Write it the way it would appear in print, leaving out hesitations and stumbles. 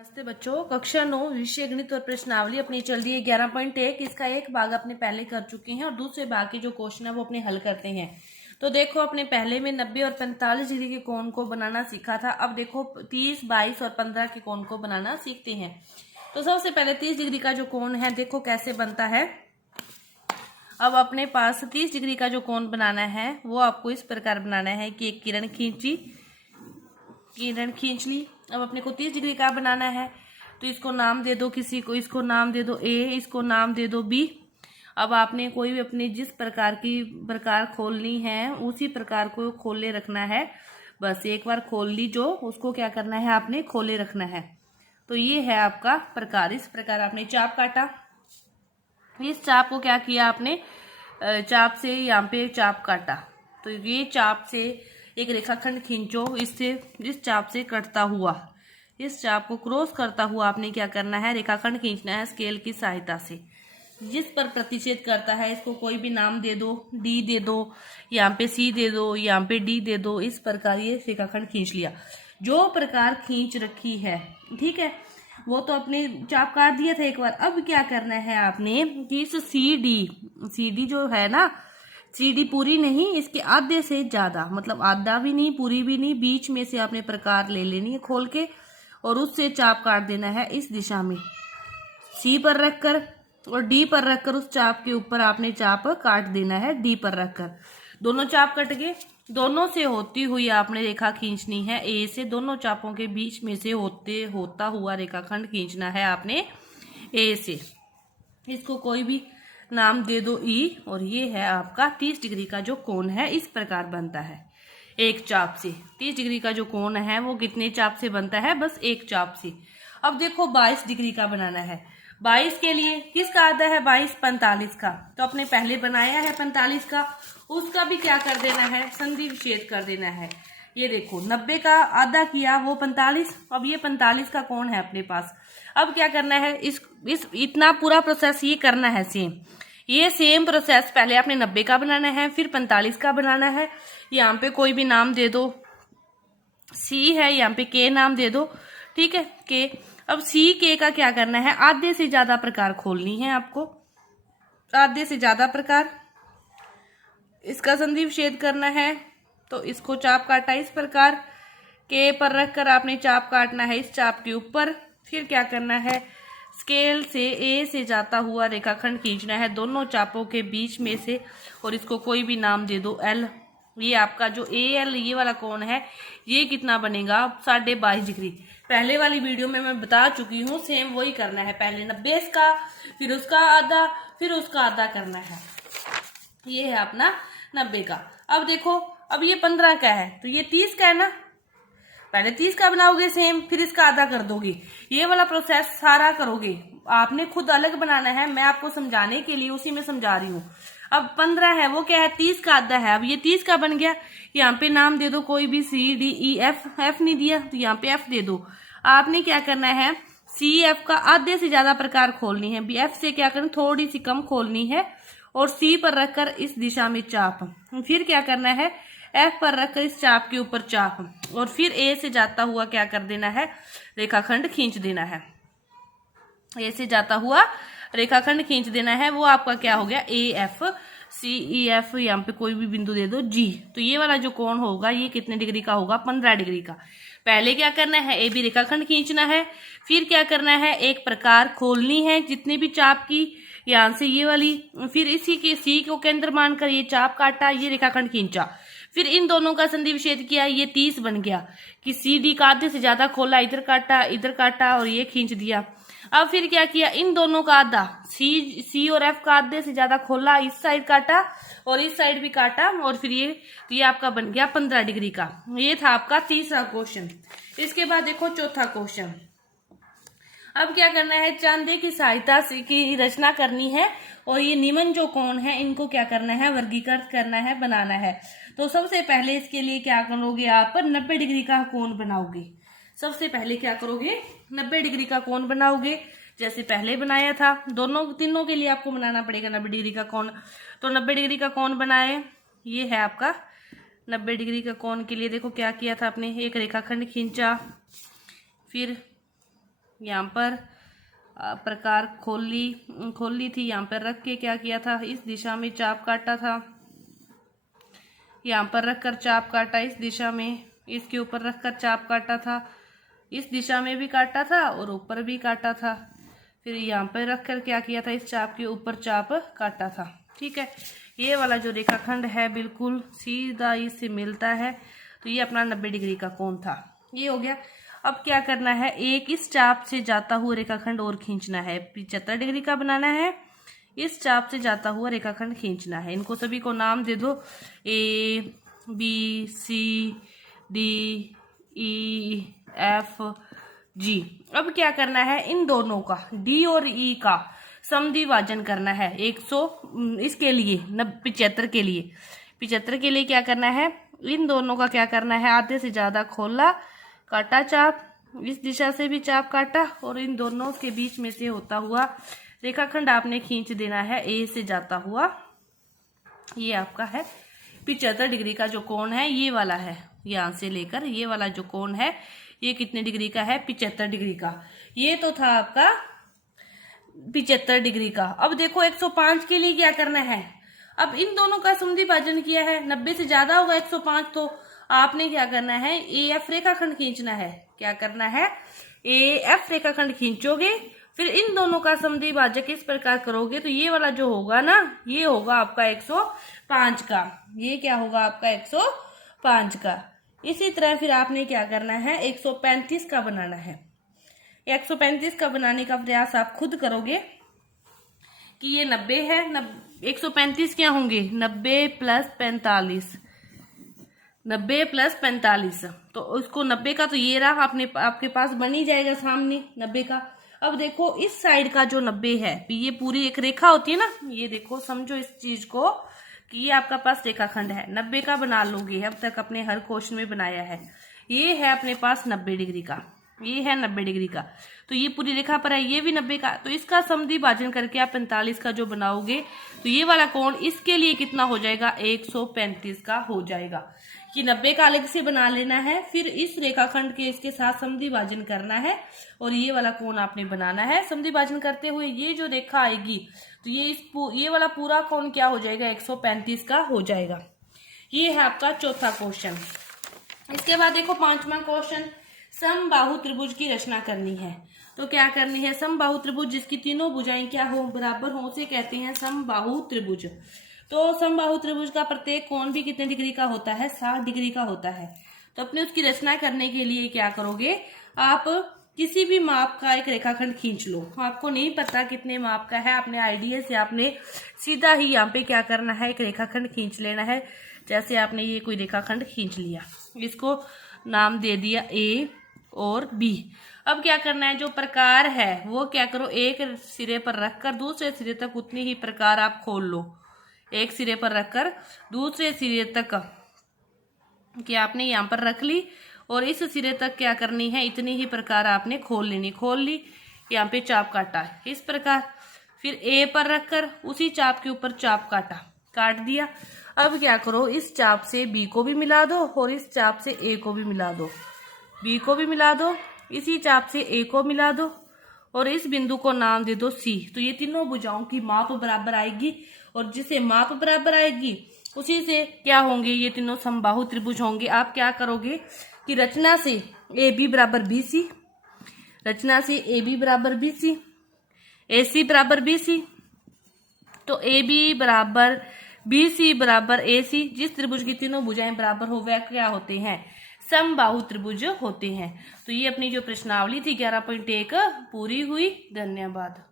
नमस्ते बच्चों, कक्षा 9 विषय गणित और प्रश्नावली अपनी चल रही है 11.1। इसका एक भाग अपने पहले कर चुके हैं और दूसरे भाग के जो क्वेश्चन है वो अपने हल करते हैं। तो देखो, अपने पहले में 90 और 45 डिग्री के कोण को बनाना सीखा था। अब देखो 30, 22 और 15 के कोण को बनाना सीखते हैं। तो सबसे पहले 30 डिग्री का जो कोण है देखो कैसे बनता है। अब अपने पास 30 डिग्री का जो कोण बनाना है वो आपको इस प्रकार बनाना है कि एक किरण खींच ली। अब अपने को 30 डिग्री का बनाना है तो इसको नाम दे दो, किसी को इसको नाम दे दो ए, इसको नाम दे दो बी। अब आपने कोई भी अपनी जिस प्रकार खोलनी है उसी प्रकार को खोले रखना है। बस एक बार खोल ली जो उसको क्या करना है, आपने खोले रखना है। तो ये है आपका प्रकार। इस प्रकार आपने चाप काटा। इस चाप को क्या किया आपने, चाप से यहाँ पे चाप काटा। तो ये चाप से एक रेखाखंड खींचो, इससे इस चाप से कटता हुआ, इस चाप को क्रॉस करता हुआ आपने क्या करना है, रेखाखंड खींचना है स्केल की सहायता से। जिस पर प्रतिच्छेद करता है इसको कोई भी नाम दे दो, डी दे दो, यहाँ पे सी दे दो, यहाँ पे डी दे दो। इस प्रकार ये रेखाखंड खींच लिया। जो प्रकार खींच रखी है, ठीक है, वो तो अपने चाप काट दिया था एक बार। अब क्या करना है आपने कि इस सी डी जो है ना, सी डी पूरी नहीं, इसके आधे से ज्यादा, मतलब आधा भी नहीं पूरी भी नहीं, बीच में से आपने प्रकार ले लेनी है खोल के और उससे चाप काट देना है इस दिशा में। सी पर रखकर और डी पर रखकर उस चाप के ऊपर आपने चाप काट देना है डी पर रखकर। दोनों चाप कट गए। दोनों से होती हुई आपने रेखा खींचनी है ए से। दोनों चापों के बीच में से होता हुआ रेखाखंड खींचना है आपने ए से। इसको कोई भी नाम दे दो ई, और ये है आपका 30 डिग्री का जो कोण है। इस प्रकार बनता है एक चाप से। 30 डिग्री का जो कोण है वो कितने चाप से बनता है, बस एक चाप से। अब देखो 22 डिग्री का बनाना है। 22 के लिए किसका आधा है, 22 45 का। तो अपने पहले बनाया है 45 का, उसका भी क्या कर देना है, संधि विच्छेद कर देना है। ये देखो 90 का आधा किया वो 45। अब ये 45 का कोण है अपने पास। अब क्या करना है, इस इतना पूरा प्रोसेस ये करना है सेम। ये सेम प्रोसेस पहले आपने 90 का बनाना है, फिर 45 का बनाना है। यहाँ पे कोई भी नाम दे दो, सी है, यहाँ पे के नाम दे दो, ठीक है, के। अब सी के का क्या करना है, आधे से ज्यादा प्रकार खोलनी है आपको, आधे से ज्यादा प्रकार, इसका संधि विच्छेद करना है। तो इसको चाप काटा इस प्रकार, के पर रखकर आपने चाप काटना है इस चाप के ऊपर। फिर क्या करना है, स्केल से ए से जाता हुआ रेखाखंड खींचना है दोनों चापों के बीच में से, और इसको कोई भी नाम दे दो एल। ये आपका जो ए एल ये वाला कोण है ये कितना बनेगा, 22.5 डिग्री। पहले वाली वीडियो में मैं बता चुकी हूँ, सेम वही करना है। पहले 90 का, फिर उसका आधा, फिर उसका आधा करना है। ये है अपना 90 का। अब देखो, अब ये 15 का है तो ये 30 का है ना। पहले 30 का बनाओगे सेम, फिर इसका आधा कर दोगे। ये वाला प्रोसेस सारा करोगे, आपने खुद अलग बनाना है। मैं आपको समझाने के लिए उसी में समझा रही हूँ। अब 15 है, वो क्या है, 30 का आधा है। अब ये 30 का बन गया। यहाँ पे नाम दे दो कोई भी, C D E F. F नहीं दिया तो यहाँ पे एफ दे दो। आपने क्या करना है, सी एफ का आधे से ज्यादा प्रकार खोलनी है। बी एफ से क्या करना, थोड़ी सी कम खोलनी है, और सी पर रखकर इस दिशा में चाप। फिर क्या करना है, एफ पर रखकर इस चाप के ऊपर चाप, और फिर ए से जाता हुआ क्या कर देना है, रेखाखंड खींच देना है। ए से जाता हुआ रेखाखंड खींच देना है। वो आपका क्या हो गया, A F C E F. यहाँ पे कोई भी बिंदु दे दो जी। तो ये वाला जो कोण होगा ये कितने डिग्री का होगा, 15 डिग्री का। पहले क्या करना है, ए बी रेखाखंड खींचना है। फिर क्या करना है, एक प्रकार खोलनी है जितने भी चाप की, यहाँ से ये वाली। फिर इसी के सी को केंद्र मानकर ये चाप काटा, ये रेखाखंड खींचा। फिर इन दोनों का संधि विच्छेद किया, ये 30 बन गया। कि सी डी का आधे से ज्यादा खोला, इधर काटा और ये खींच दिया। अब फिर क्या किया, इन दोनों का आधा, सी और एफ का आधे से ज्यादा खोला, इस साइड काटा और इस साइड भी काटा, और फिर ये आपका बन गया 15 डिग्री का। ये था आपका तीसरा क्वेश्चन। इसके बाद देखो चौथा क्वेश्चन। अब क्या करना है, चांदे की सहायता से की रचना करनी है, और ये निम्न जो कोण है इनको क्या करना है, वर्गीकृत करना है, बनाना है। तो सबसे पहले इसके लिए क्या करोगे, आप 90 डिग्री का कोण बनाओगे। सबसे पहले क्या करोगे, 90 डिग्री का कोण बनाओगे, जैसे पहले बनाया था। तीनों के लिए आपको बनाना पड़ेगा 90 डिग्री का कोण। तो 90 डिग्री का कोण बनाए, ये है आपका 90 डिग्री का कोण के लिए। देखो क्या किया था आपने, एक रेखाखंड खींचा, फिर यहाँ पर प्रकार खोल ली थी, यहाँ पर रख के क्या किया था, इस दिशा में चाप काटा था, यहाँ पर रखकर चाप काटा इस दिशा में, इसके ऊपर रखकर चाप काटा था, इस दिशा में भी काटा था और ऊपर भी काटा था, फिर यहाँ पर रखकर क्या किया था, इस चाप के ऊपर चाप काटा था। ठीक है, ये वाला जो रेखाखंड है बिल्कुल सीधा इससे मिलता है, तो ये अपना 90 डिग्री का कोण था, ये हो गया। अब क्या करना है, एक इस चाप से जाता हुआ रेखाखंड और खींचना है, 75 डिग्री का बनाना है, इस चाप से जाता हुआ रेखाखंड खींचना है। इनको सभी को नाम दे दो, A B C D E F G. अब क्या करना है, इन दोनों का डी और ई का समद्विभाजन करना है 100 इसके लिए 75 के लिए, 75 के लिए क्या करना है, इन दोनों का क्या करना है, आधे से ज्यादा खोला, काटा चाप, इस दिशा से भी चाप काटा और इन दोनों के बीच में से होता हुआ रेखाखंड आपने खींच देना है ए से जाता हुआ। ये आपका है 75 डिग्री का जो कोण है, ये वाला है, यहां से लेकर ये वाला जो कोण है ये कितने डिग्री का है, 75 डिग्री का। ये तो था आपका 75 डिग्री का। अब देखो 105 के लिए क्या करना है, अब इन दोनों का समद्विभाजन किया है, 90 से ज्यादा होगा 105, तो आपने क्या करना है, ए एफ रेखाखंड खींचना है। क्या करना है, ए एफ रेखाखंड खींचोगे, फिर इन दोनों का समद्विभाजक इस प्रकार करोगे तो ये वाला जो होगा ना, ये होगा आपका 105 का, ये क्या होगा आपका 105 का। इसी तरह फिर आपने क्या करना है, 135 का बनाना है। 135 का बनाने का प्रयास आप खुद करोगे कि ये 90 है, 135 क्या होंगे, 90 प्लस 45, 90 प्लस 45, तो उसको 90 का तो ये रहा अपने आपके पास बन ही जाएगा सामने 90 का। अब देखो इस साइड का जो 90 है, ये पूरी एक रेखा होती है ना, ये देखो समझो इस चीज को कि ये आपका पास रेखाखंड है, 90 का बना लोगे, अब तक अपने हर क्वेश्चन में बनाया है। ये है अपने पास 90 डिग्री का, ये है 90 डिग्री का, तो ये पूरी रेखा पर है, ये भी 90 का, तो इसका समद्विभाजन करके आप 45 का जो बनाओगे तो ये वाला कोण इसके लिए कितना हो जाएगा, 135 का हो जाएगा। कि 90 का अलग से बना लेना है, फिर इस रेखाखंड के इसके साथ समद्विभाजन करना है और ये वाला कोण आपने बनाना है। समद्विभाजन करते हुए ये जो रेखा आएगी तो ये वाला पूरा कोण क्या हो जाएगा, 135 का हो जाएगा। ये है आपका चौथा क्वेश्चन। इसके बाद देखो पांचवा क्वेश्चन, समबाहु त्रिभुज की रचना करनी है। तो क्या करनी है, समबाहु त्रिभुज जिसकी तीनों भुजाएं क्या हो, बराबर हो, उसे कहते हैं समबाहु त्रिभुज। तो समबाहु त्रिभुज का प्रत्येक कोण भी कितने डिग्री का होता है, 60 डिग्री का होता है। तो अपने उसकी रचना करने के लिए क्या करोगे, आप किसी भी माप का एक रेखाखंड खींच लो। आपको नहीं पता कितने माप का है, आपने आइडिया से आपने सीधा ही यहाँ पे क्या करना है, एक रेखाखंड खींच लेना है। जैसे आपने ये कोई रेखाखंड खींच लिया, इसको नाम दे दिया ए और बी। अब क्या करना है, जो प्रकार है वो क्या करो, एक सिरे पर रखकर दूसरे सिरे तक उतनी ही प्रकार आप खोल लो। एक सिरे पर रखकर दूसरे सिरे तक क्या आपने यहाँ पर रख ली और इस सिरे तक क्या करनी है, इतनी ही प्रकार आपने खोल लेनी। खोल ली, यहाँ पे चाप काटा इस प्रकार, फिर ए पर रखकर उसी चाप के ऊपर चाप काटा, काट दिया। अब क्या करो, इस चाप से बी को भी मिला दो और इस चाप से ए को भी मिला दो, बी को भी मिला दो, इसी चाप से ए को मिला दो और इस बिंदु को नाम दे दो सी। तो ये तीनों भुजाओं की माप बराबर आएगी और जिसे माप बराबर आएगी उसी से क्या होंगे, ये तीनों समबाहु त्रिभुज होंगे। आप क्या करोगे कि रचना से ए बी बराबर बी सी, रचना से ए बी बराबर बी सी, ए सी बराबर बी सी, तो ए बी बराबर बी सी बराबर ए सी। जिस त्रिभुज की तीनों भुजाएं बराबर हो वह क्या होते हैं, समबाहु त्रिभुज होते हैं। तो ये अपनी जो प्रश्नावली थी 11.1 पूरी हुई। धन्यवाद।